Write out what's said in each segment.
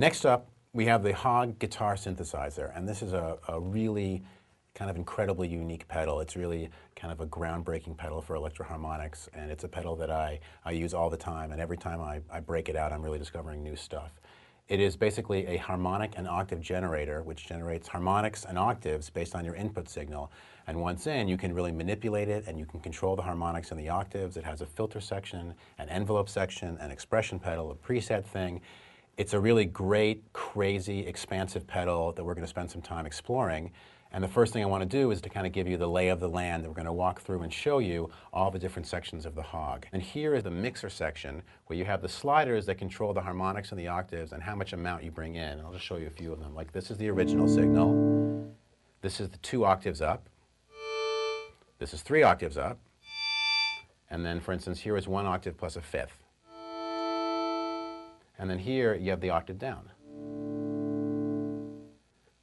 Next up, we have the HOG guitar synthesizer, and this is a really kind of incredibly unique pedal. It's really kind of a groundbreaking pedal for Electro-Harmonix, and it's a pedal that I use all the time, and every time I break it out, I'm really discovering new stuff. It is basically a harmonic and octave generator, which generates harmonics and octaves based on your input signal. And once in, you can really manipulate it, and you can control the harmonics and the octaves. It has a filter section, an envelope section, an expression pedal, a preset thing. It's a really great, crazy, expansive pedal that we're going to spend some time exploring. And the first thing I want to do is to kind of give you the lay of the land that we're going to walk through and show you all the different sections of the HOG. And here is the mixer section where you have the sliders that control the harmonics and the octaves and how much amount you bring in. And I'll just show you a few of them. Like this is the original signal. This is the 2 octaves up. This is 3 octaves up. And then, for instance, here is 1 octave plus a 5th. And then here you have the octave down.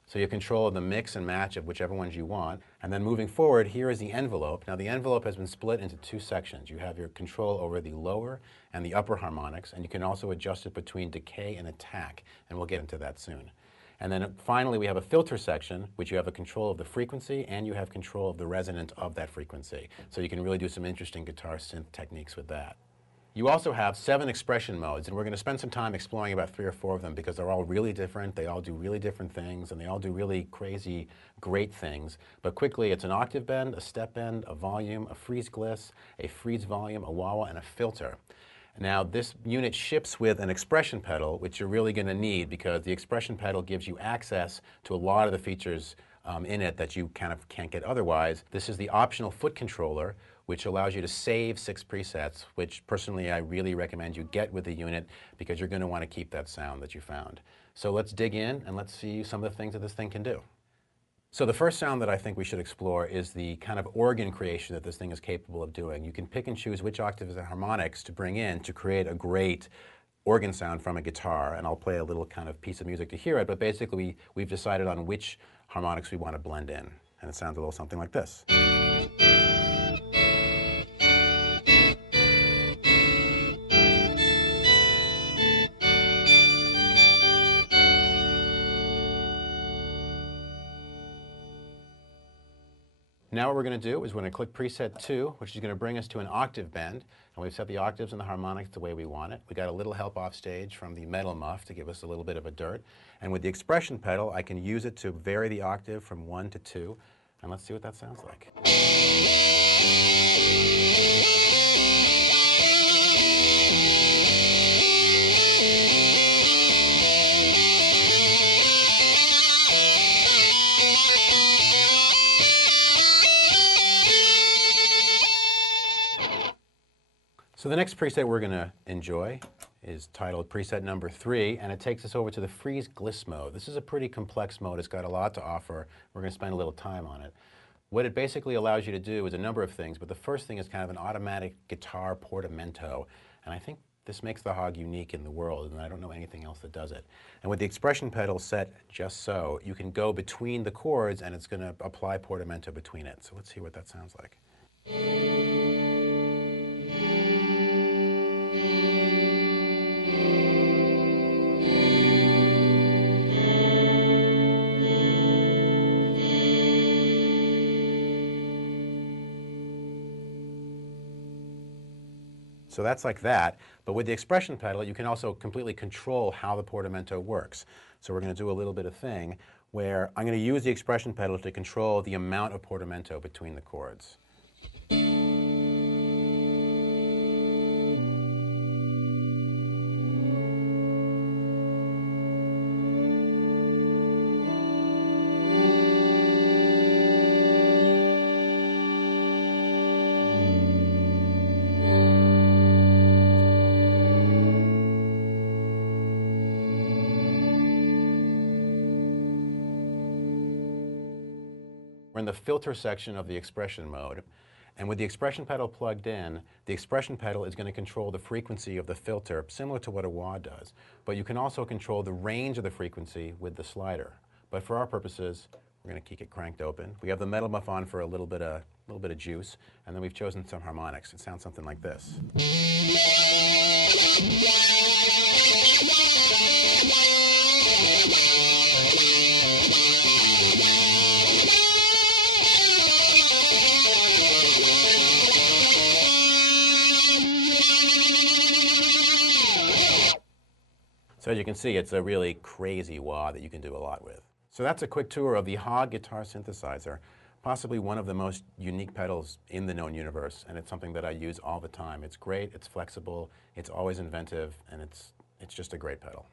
So you control the mix and match of whichever ones you want. And then moving forward, here is the envelope. Now the envelope has been split into 2 sections. You have your control over the lower and the upper harmonics, and you can also adjust it between decay and attack, and we'll get into that soon. And then finally we have a filter section, which you have a control of the frequency and you have control of the resonance of that frequency. So you can really do some interesting guitar synth techniques with that. You also have 7 expression modes, and we're going to spend some time exploring about 3 or 4 of them because they're all really different, they all do really different things, and they all do really crazy, great things. But quickly, it's an octave bend, a step bend, a volume, a freeze gliss, a freeze volume, a wah-wah, and a filter. Now, this unit ships with an expression pedal, which you're really going to need because the expression pedal gives you access to a lot of the features in it that you kind of can't get otherwise. This is the optional foot controller, which allows you to save 6 presets, which personally I really recommend you get with the unit because you're going to want to keep that sound that you found. So let's dig in and let's see some of the things that this thing can do. So the first sound that I think we should explore is the kind of organ creation that this thing is capable of doing. You can pick and choose which octaves and harmonics to bring in to create a great organ sound from a guitar, and I'll play a little kind of piece of music to hear it, but basically we've decided on which harmonics we want to blend in, and it sounds a little something like this. Now what we're going to do is we're going to click preset 2, which is going to bring us to an octave bend, and we've set the octaves and the harmonics the way we want it. We got a little help off stage from the metal muff to give us a little bit of a dirt, and with the expression pedal I can use it to vary the octave from 1 to 2, and let's see what that sounds like. So the next preset we're going to enjoy is titled preset number 3, and it takes us over to the Freeze Gliss mode. This is a pretty complex mode. It's got a lot to offer. We're going to spend a little time on it. What it basically allows you to do is a number of things, but the first thing is kind of an automatic guitar portamento, and I think this makes the HOG unique in the world, and I don't know anything else that does it. And with the expression pedal set just so, you can go between the chords and it's going to apply portamento between it. So let's see what that sounds like. So that's like that, but with the expression pedal you can also completely control how the portamento works. So we're going to do a little bit of thing where I'm going to use the expression pedal to control the amount of portamento between the chords. We're in the filter section of the expression mode, and with the expression pedal plugged in, the expression pedal is going to control the frequency of the filter, similar to what a wah does. But you can also control the range of the frequency with the slider. But for our purposes, we're going to keep it cranked open. We have the metal muff on for a little bit of juice, and then we've chosen some harmonics. It sounds something like this. So as you can see, it's a really crazy wah that you can do a lot with. So that's a quick tour of the HOG guitar synthesizer, possibly one of the most unique pedals in the known universe, and it's something that I use all the time. It's great, it's flexible, it's always inventive, and it's just a great pedal.